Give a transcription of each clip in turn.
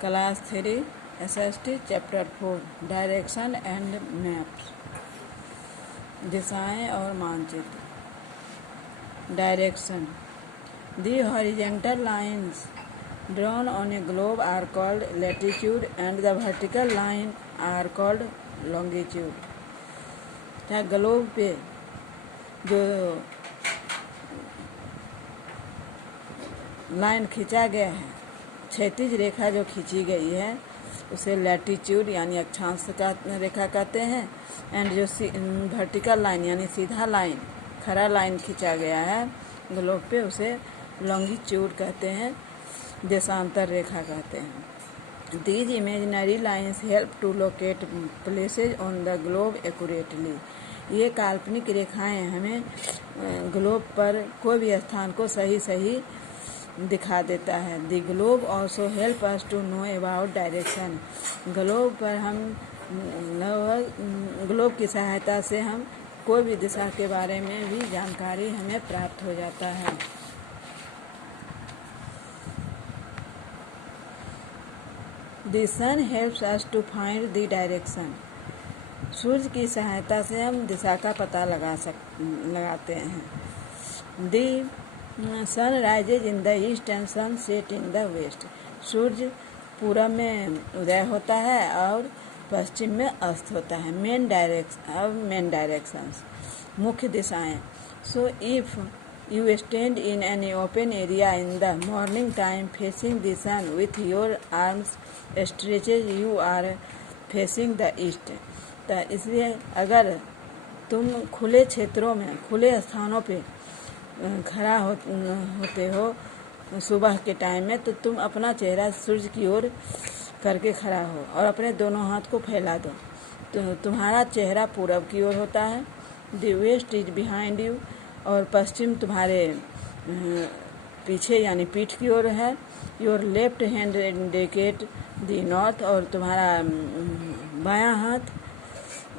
Class 3 SST chapter 4 direction and maps, दिशाएं और मानचित्र। Direction. The horizontal lines drawn on a globe are called latitude and the vertical line are called longitude. Globe पे जो line खींचा गया है, क्षैतिज रेखा जो खींची गई है उसे लैटिट्यूड यानी अक्षांश का रेखा कहते हैं। एंड जो वर्टिकल लाइन यानी सीधा लाइन, खड़ा लाइन खींचा गया है ग्लोब पे, उसे लॉन्गिट्यूड कहते हैं, देशांतर रेखा कहते हैं। These imaginary lines help to locate places on the globe accurately. ये काल्पनिक रेखाएं हमें ग्लोब पर कोई भी स्थान को सही दिखा देता है। The globe also help us to know about direction. Globe पर हम ग्लोब की सहायता से हम कोई भी दिशा के बारे में भी जानकारी हमें प्राप्त हो जाता है। The sun helps us to find the direction. सूर्य की सहायता से हम दिशा का पता लगाते हैं। The sun rises in the east and sun set in the west. सूर्य पूरब में उदय होता है और पश्चिम में अस्त होता है। मेन डायरेक्शंस, मुख्य दिशाएं। So if you stand in any open area in the morning time facing the sun with your arms stretches, you are facing the east. तो इसलिए अगर तुम खुले क्षेत्रों में, खुले स्थानों पे खड़ा होते हो सुबह के टाइम में, तो तुम अपना चेहरा सूर्य की ओर करके खड़ा हो और अपने दोनों हाथ को फैला दो, तो तुम्हारा चेहरा पूरब की ओर होता है। The west is behind you, और पश्चिम तुम्हारे पीछे यानी पीठ की ओर है। Your left hand indicate the north, और तुम्हारा बायां हाथ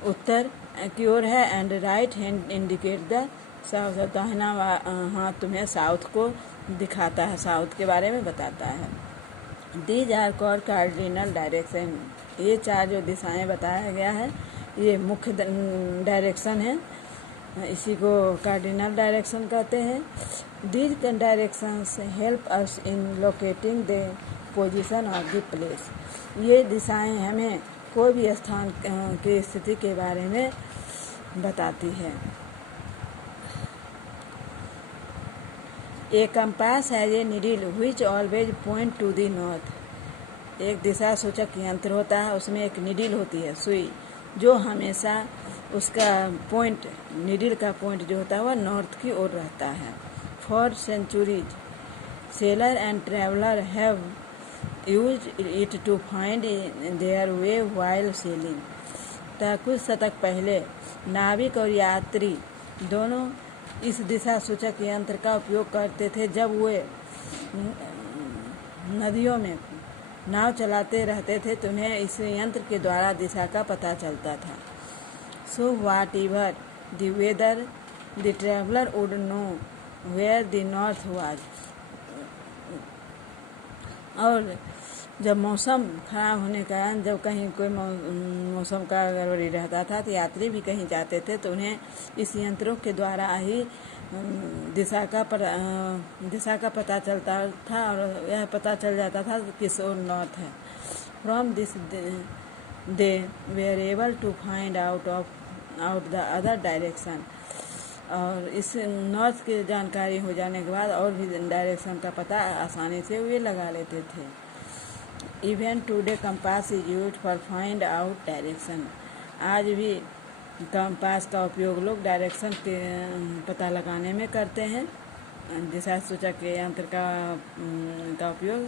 उत्तर की ओर है। And right hand indicate the south, दाहिना हाथ तुम्हें साउथ को दिखाता है, साउथ के बारे में बताता है। These are called cardinal direction. ये चार जो दिशाएं बताया गया है ये मुख्य डायरेक्शन है, इसी को कार्डिनल डायरेक्शन कहते हैं। These directions help us in locating the position of the place. ये दिशाएं हमें कोई भी स्थान की स्थिति के बारे में बताती है। A compass has a needle which always point to the north. एक दिशा सूचक यंत्र होता है, उसमें एक नीडल होती है, सुई, जो हमेशा उसका पॉइंट, नीडल का पॉइंट जो होता है वह नॉर्थ की ओर रहता है। For centuries sailor and traveller have used it to find their way while sailing. कुछ शतक पहले नाविक और यात्री दोनों इस दिशा सूचक यंत्र का उपयोग करते थे जब वे नदियों में नाव चलाते रहते थे, तो उन्हें इस यंत्र के द्वारा दिशा का पता चलता था। So whatever the weather the traveller would know where the north was. और जब मौसम खराब होने का, जब कहीं कोई मौसम का गड़बड़ी रहता था तो यात्री भी कहीं जाते थे, तो उन्हें इस यंत्रों के द्वारा ही दिशा का पता चलता था और यह पता चल जाता था कि किस ओर नॉर्थ है। From this they were able to find out the other direction. और इस नॉर्थ की जानकारी हो जाने के बाद और भी डायरेक्शन का पता आसानी से वे लगा लेते थे। Even today compass is used for find out direction. आज भी कंपास का उपयोग लोग डायरेक्शन के पता लगाने में करते हैं। दिशा सूचक यंत्र का उपयोग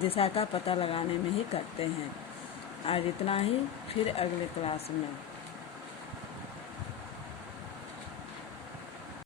दिशा का पता लगाने में ही करते हैं। आज इतना ही, फिर अगले क्लास में।